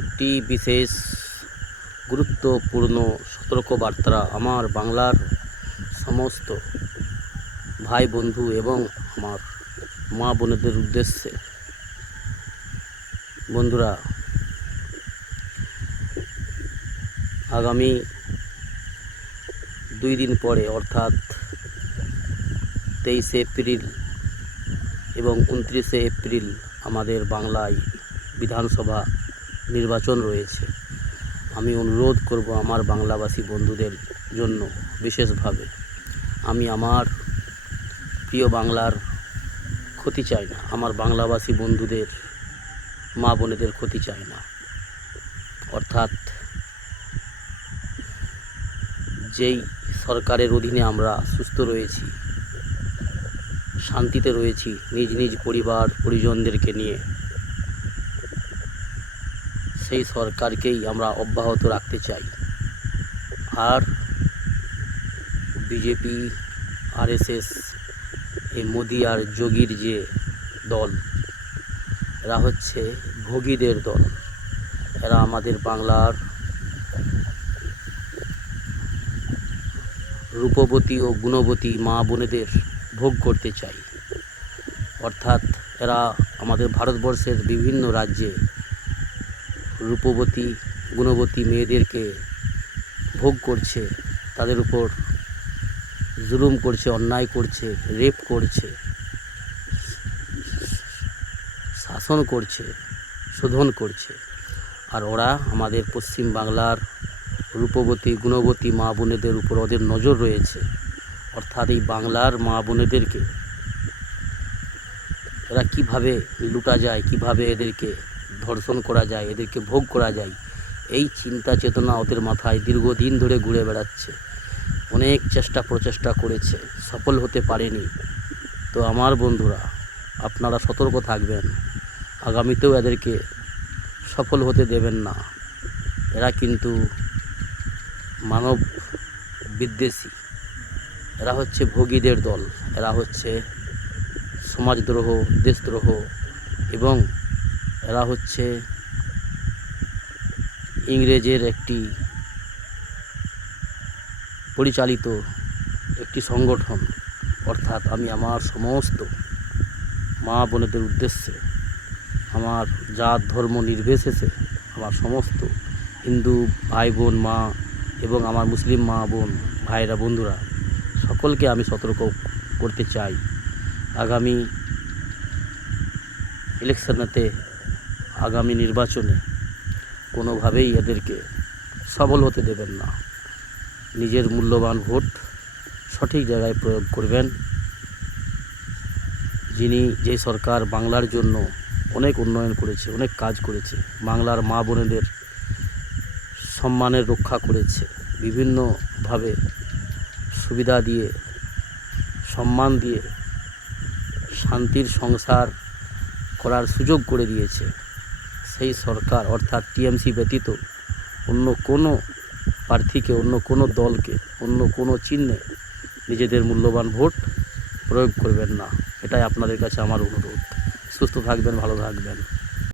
একটি বিশেষ গুরুত্বপূর্ণ সতর্কবার্তা আমার বাংলার সমস্ত ভাই বন্ধু এবং আমার মা বোনেদের উদ্দেশ্যে। বন্ধুরা, আগামী 2 দিন পরে অর্থাৎ 23শে এপ্রিল এবং 29শে এপ্রিল আমাদের বাংলায় বিধানসভা নির্বাচন রয়েছে। আমি অনুরোধ করব আমার বাংলাভাষী বন্ধুদের জন্য বিশেষভাবে, আমি আমার প্রিয় বাংলার ক্ষতি চাই না, আমার বাংলাভাষী বন্ধুদের মা বোনেদের ক্ষতি চাই না। অর্থাৎ যেই সরকারের অধীনে আমরা সুস্থ রয়েছি, শান্তিতে রয়েছি, নিজ নিজ পরিবার পরিজনদেরকে নিয়ে, সেই সরকারকেই আমরা অব্যাহত রাখতে চাই। আর বিজেপি, আরএসএস, এই মোদি আর যোগীর যে দল, এরা হচ্ছে ভোগীদের দল। এরা আমাদের বাংলার রূপবতী ও গুণবতী মা বোনেদের ভোগ করতে চাই। অর্থাৎ এরা আমাদের ভারতবর্ষের বিভিন্ন রাজ্যে রূপবতী গুণবতী মেয়েদেরকে ভোগ করছে, তাদের উপর জুলুম করছে, অন্যায় করছে, রেপ করছে, শাসন করছে, শোধন করছে। আর ওরা আমাদের পশ্চিম বাংলার রূপবতী গুণবতী মা বোনেদের উপর ওদের নজর রয়েছে। অর্থাৎ এই বাংলার মা বোনেদেরকে এরা কিভাবে লুটা যায়, কিভাবে এদেরকে ধর্ষণ করা যায়, এদেরকে ভোগ করা যায়, এই চিন্তা চেতনা ওদের মাথায় দীর্ঘদিন ধরে ঘুরে বেড়াচ্ছে। অনেক চেষ্টা প্রচেষ্টা করেছে, সফল হতে পারেনি। তো আমার বন্ধুরা, আপনারা সতর্ক থাকবেন, আগামীতেও এদেরকে সফল হতে দেবেন না। এরা কিন্তু মানব বিদ্বেষী, এরা হচ্ছে ভোগীদের দল, এরা হচ্ছে সমাজদ্রোহ, দেশদ্রোহ, এবং এরা হচ্ছে ইংরেজের একটি পরিচালিত একটি সংগঠন। অর্থাৎ আমি আমার সমস্ত মা বোনেদের উদ্দেশ্যে, আমার জাত ধর্ম নির্বিশেষে, আমার সমস্ত হিন্দু ভাই বোন মা এবং আমার মুসলিম মা বোন ভাইরা বন্ধুরা, সকলকে আমি সতর্ক করতে চাই, আগামী ইলেকশনেতে, আগামী নির্বাচনে কোনোভাবেই এদেরকে সফল হতে দেবেন না। নিজের মূল্যবান ভোট সঠিক জায়গায় প্রয়োগ করবেন। যে সরকার বাংলার জন্য অনেক উন্নয়ন করেছে, অনেক কাজ করেছে, বাংলার মা বোনেদের সম্মানের রক্ষা করেছে, বিভিন্নভাবে সুবিধা দিয়ে, সম্মান দিয়ে শান্তির সংসার করার সুযোগ করে দিয়েছে, সেই সরকার অর্থাৎ টিএমসি ব্যতীত অন্য কোনো প্রার্থীকে, অন্য কোনো দলকে, অন্য কোনো চিহ্নে নিজেদের মূল্যবান ভোট প্রয়োগ করবেন না। এটাই আপনাদের কাছে আমার অনুরোধ। সুস্থ থাকবেন, ভালো থাকবেন।